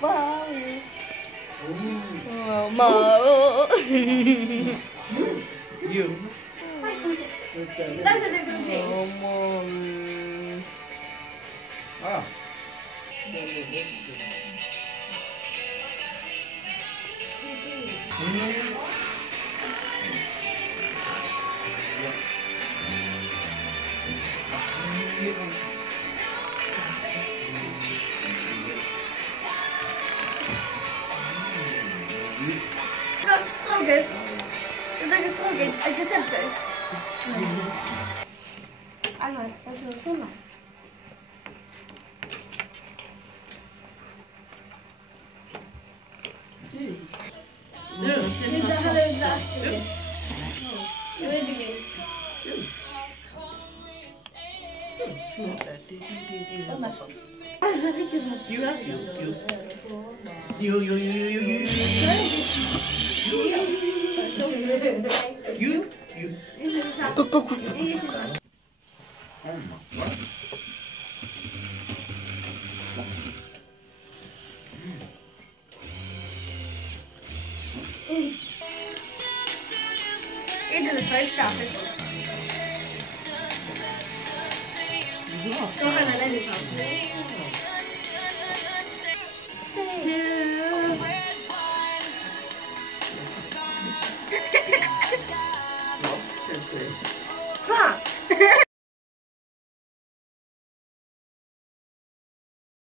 마을. 마을. You. That's what they're gonna say. 마을. Ah. So good. It's like a so good. I just said good. I know. That's so nice. You. It's in the first stop. Go ahead and let it go.